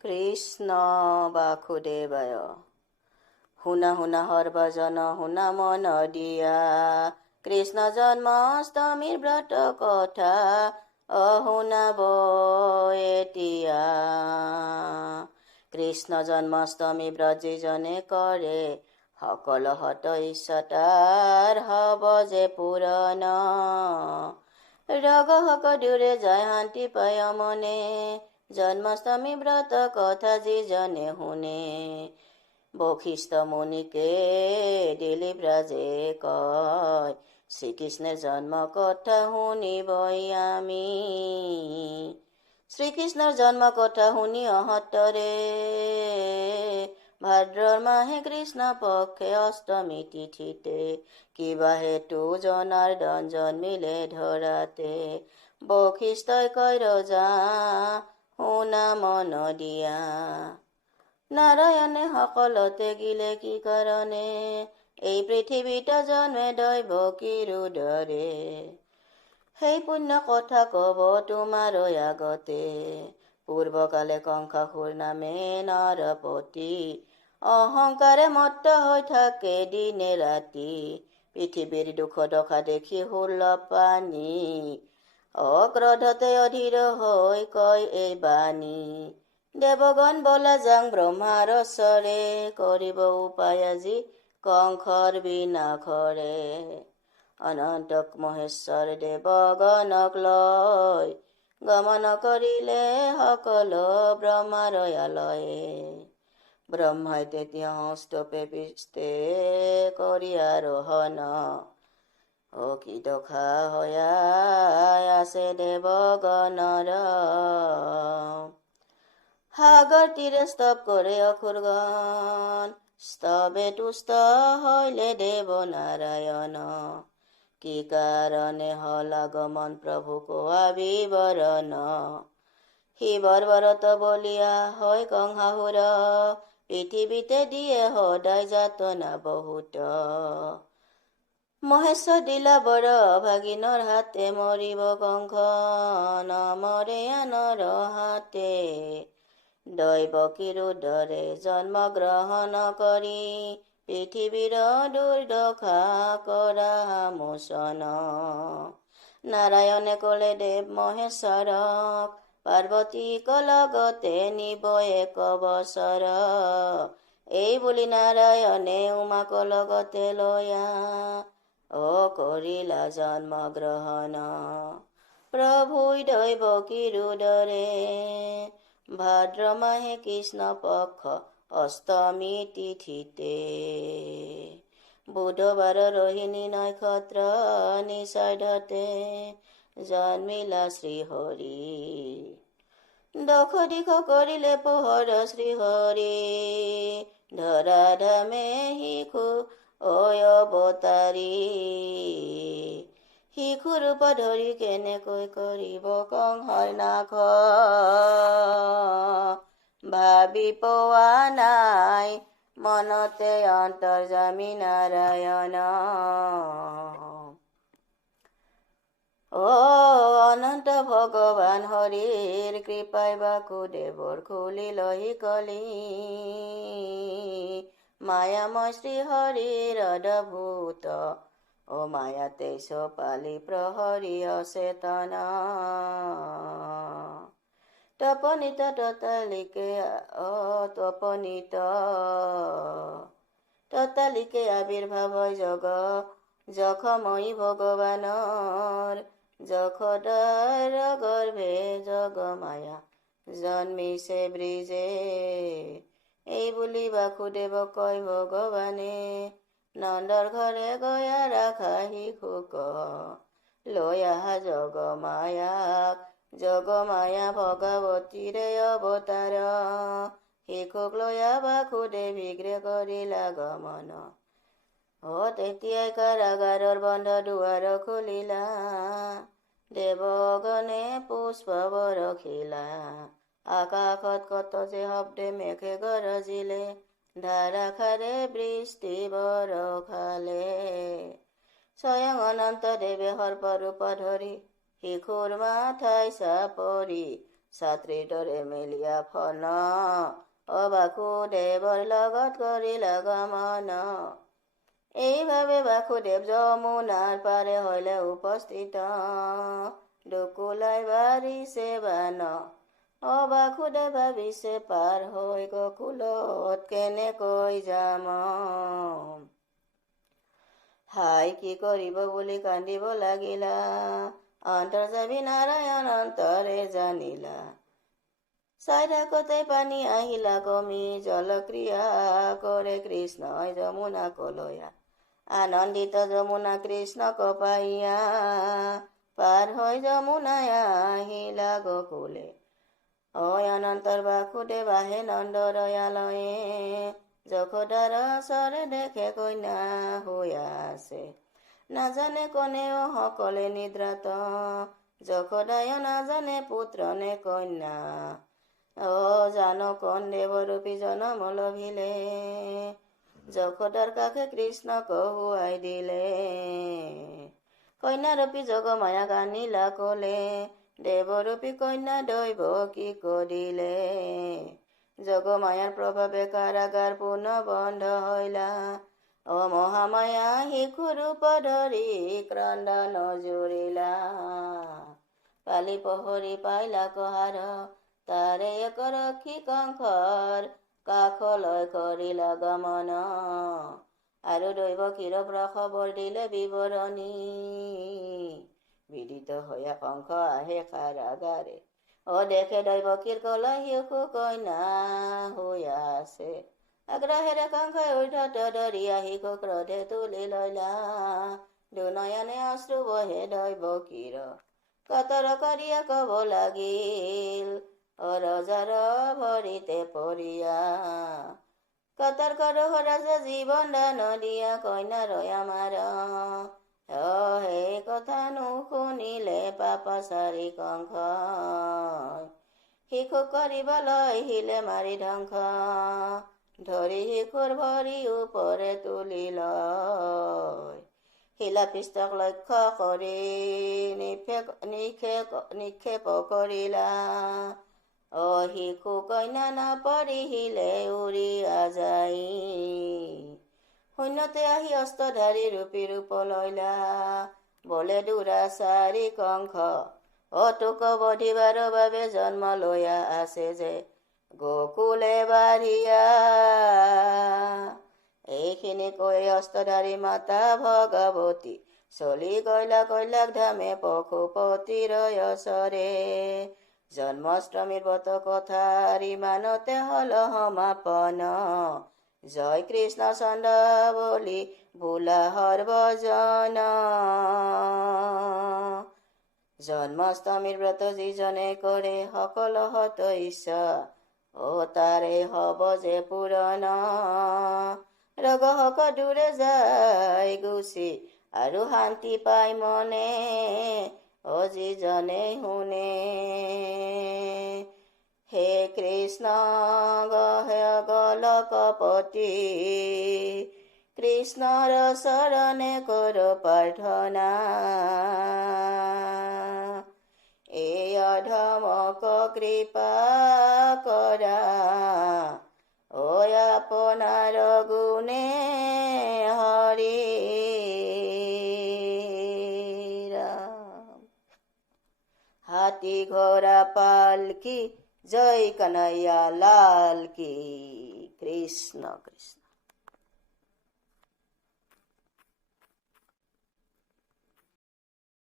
কৃষ্ণ বাসুদেৱায়। শুনা শুনা সৰ্বজন শুনা মন দিয়া, কৃষ্ণ জন্মাষ্টমীৰ ব্ৰত কথা শুনাব এতিয়া। কৃষ্ণ জন্মাষ্টমী ব্ৰত যিজনে কৰে, সকলো হত ইচ্ছা তাৰ হব যে পূৰণ। ৰগ হক দূৰে যায় শান্তি পায় মনে, জন্মাষ্টমী ব্ৰত কথা যিজনে শুনে। বশিষ্ঠ মুনিকে দিলীপ ৰাজে কয়, শ্ৰীকৃষ্ণৰ জন্ম কথা শুনিবই আমি। শ্ৰীকৃষ্ণৰ জন্ম কথা শুনি অহতৰে, ভাদ্ৰৰ মাহে কৃষ্ণ পক্ষে অষ্টমী তিথিতে, কিবা হেতু জনাৰ্দন জন্মিলে ধৰাতে। বশিষ্ঠই কয় ৰজা শুনা মন দিয়া, নাৰায়ণে সকলোতে গিলে কি কাৰণে, এই পৃথিৱীত জন্মে দৈৱকীৰ উদৰে। সেই পুণ্য কথা কব তোমাৰ আগতে, পূৰ্বকালে কংসাসুৰ নামে নৰপতি, অহংকাৰে মত্ত হৈ থাকে দিনে ৰাতি। পৃথিৱীৰ দুখ দশা দেখি সুলভ পানী, অক্ৰোধতে অধীৰ হৈ কয় এই বাণী। দেৱগণ বলা যাং ব্ৰহ্মাৰ ওচৰে, কৰিব উপায় আজি কংসৰ বিনাশৰে। অনন্তক মহেশ্বৰ দেৱগণক লৈ, গমন কৰিলে সকলো ব্ৰহ্মাৰ আলয়ে। ব্ৰহ্মাই তেতিয়া স্তপে পিষ্টে কৰি আৰোহণ, কি দশা হয়াই আছে দেৱগণৰ। সাগৰ তীৰে স্তৱ কৰে অসুৰগণ, স্তৱে তুষ্ট হইলে দেৱ নাৰায়ণ। কি কাৰণে হল আগমন প্ৰভু কোৱা বিৱৰণ, শিৱৰ বৰত বলিয়া হয় কংসাসুৰ, পৃথিৱীতে দিয়ে সদায় যাতনা বহুত। মহেশ্বৰ দিলা বৰ ভাগিনৰ হাতে, মৰিব কংস নমৰে আনৰ হাতে। দৈৱকীৰ উদৰে জন্ম গ্ৰহণ কৰি, পৃথিৱীৰ দুৰ্দশা কৰা মোচন। নাৰায়ণে কলে দেৱ মহেশ্বৰক, পাৰ্বতীক লগতে নিব এক বছৰ। এই বুলি নাৰায়ণে উমাক লগতে লয়া, কৰিলা জন্ম গ্ৰহণ। প্ৰভুই দৈৱকীৰ উদৰে, ভাদ্ৰ মাহে কৃষ্ণ পক্ষ অষ্টমী তিথিতে, বুধবাৰ ৰোহিণী নক্ষত্ৰ নিষাধতে, জন্মিলা শ্ৰীহৰি। দশ দিশ কৰিলে পোহৰ শ্ৰীহৰি, ধৰা ধামে শিশু অৱতাৰী। শিশু ৰূপ ধৰি কেনেকৈ কৰিব কংসৰ নাশ, ভাবি পোৱা নাই মনতে অন্তৰ্যামী নাৰায়ণ। অনন্ত ভগৱান হৰিৰ কৃপাই বাসুদেৱৰ খুলিল কলি, মায়াময় শ্ৰীহৰিৰ অদ্ভুত মায়াতে চপালি প্ৰহৰী অচেতন। তপনিত ততালিকে ততালিকে আবিৰ্ভাৱ জগ যখময়ী ভগৱানৰ, যশোদাৰ গৰ্ভে জগ মায়া জন্মিছে ব্ৰিজে। এই বুলি বাসুদেৱ কয় ভগৱানে, নন্দৰ ঘৰে গয়া ৰাখা শিশুক, লৈ আহা জগ মায়াক, জগ মায়া ভগৱতীৰে অৱতাৰ। শিশুক লয়া বাসুদেৱী গৃহ কৰিলা গমন, তেতিয়াই কাৰাগাৰৰ বন্ধ দুৱাৰ খুলিলা, দেৱগণে পুষ্প বৰষিলা। আকাশত কত যে শব্দে মেঘে গৰজিলে, ধাৰাসাৰে বৃষ্টি বৰষালে। স্বয়ং অনন্ত দেৱে সৰ্পৰূপ ধৰি, শিশুৰ মাথাই চাপৰি ছাত্ৰী দৰে মেলিয়া ফন বাসুদেৱৰ লগত কৰিলা গমন। এইভাবে বাসুদেৱ যমুনাৰ পাৰে হলে উপস্থিত, দুকুলাই বাৰিছে বান। বাসুদেৱ ভাবিছে পাৰ হৈ গকুলত কেনেকৈ যাম। হাই কি কৰিব বুলি কান্দিব লাগিলা, অন্তৰ্যামী নাৰায়ণ অন্তৰে জানিলা। চাই থাকোতে পানী আহিলা কমি, জলক্ৰিয়া কৰে কৃষ্ণই যমুনা কলয়া। আনন্দিত যমুনা কৃষ্ণক পাইয়া, পাৰ হৈ যমুনাই আহিলা গকুলে। অনন্তৰ বাসুদেৱ আহে নন্দৰয়ালয়ে, যশোদাৰ ওচৰে দেখে কন্যা হৈ আছে। নাজানে কনেও সকলে নিদ্ৰাত, যশোদায় নাজানে পুত্ৰ নে কন্যা। জানো কণ দেৱৰূপী জনম লভিলে, যশোদাৰ কাষে কৃষ্ণক হুৱাই দিলে। কন্যাৰূপী যোগমায়া কান্দিলা কলে, দেৱৰূপী কন্যা দৈৱ কি কৰিলে। যোগমায়াৰ প্ৰভাৱে কাৰাগাৰ পুনঃ বন্ধ হৈলা, মহামায়া শিশু ৰূপ ধৰি ক্ৰন্দন জুৰিলা। পালি পহৰি পাইলা কহাৰ, তাৰে এক ৰক্ষী কংসৰ কাষলৈ কৰিলা গমন। আৰু দৈৱকীৰ প্ৰসৱৰ দিলে বিৱৰণী, বিদিত হৈয়া কংস আহে কাৰাগাৰে। দেখে দৈৱকীৰ কলৈ শিশু কন্যা হৈ আছে। আগ্ৰহেৰে কংসই ঊৰ্ধ্বত ধৰিয়া শিশু ক্ৰোধে তুলি লইলা, দুনয়নে অশ্ৰু বহে দৈৱকীৰ। কাতৰ কৰিয়া কব লাগিল, ৰজাৰ ভৰিতে পৰিয়া। কাতৰ কৰো ৰাজা জীৱন দান দিয়া, কন্যাৰ আমাৰ। সেই কথা নুশুনিলে পাপাচাৰী কংস, শিশু কৰিবলৈ হিলে মাৰি ধ্বংস। ধৰি শিশুৰ ভৰি ওপৰে তুলি লয়, শিলা পৃষ্ঠক লক্ষ্য কৰি নিক্ষেপ কৰিলা। শিশু কন্যা নপৰি শিলে উৰিয়া যাই, শূন্যতে আহি অস্ত্ৰধাৰী ৰূপী ৰূপ লইলা। বলে দুৰাচাৰী কংস, তোক বধিবাৰ বাবে জন্ম লৈয়া আছে যে গকুলে বাঢ়িয়া। এইখিনি কৈ অস্ত্ৰধাৰী মাতা ভগৱতী, চলি গইলা কৈলাশ ধামে পশুপতিৰ ওচৰে। জন্মাষ্টমীৰ ব্ৰত কথাৰ ইমানতে হল সমাপন, জয় কৃষ্ণ চন্দ্ৰ বুলি বোলা সৰ্বজন। জন্মাষ্টমীৰ ব্ৰত যিজনে কৰে সকল হত ইচ্ছা, তাৰে হব যে পূৰণ। ৰোগ হক দূৰে যায় গুচি, আৰু শান্তি পাই মনে, যিজনে শুনে। হে কৃষ্ণ গোলকপতি, কৃষ্ণৰ চৰণে কৰ প্ৰাৰ্থনা। এই অধমক কৃপা কৰা, আপোনাৰ গুণে হৰি ৰাম। হাতী ঘোঁৰা পালকি, জয় কনৈয়া লাল কি। কৃষ্ণ কৃষ্ণ।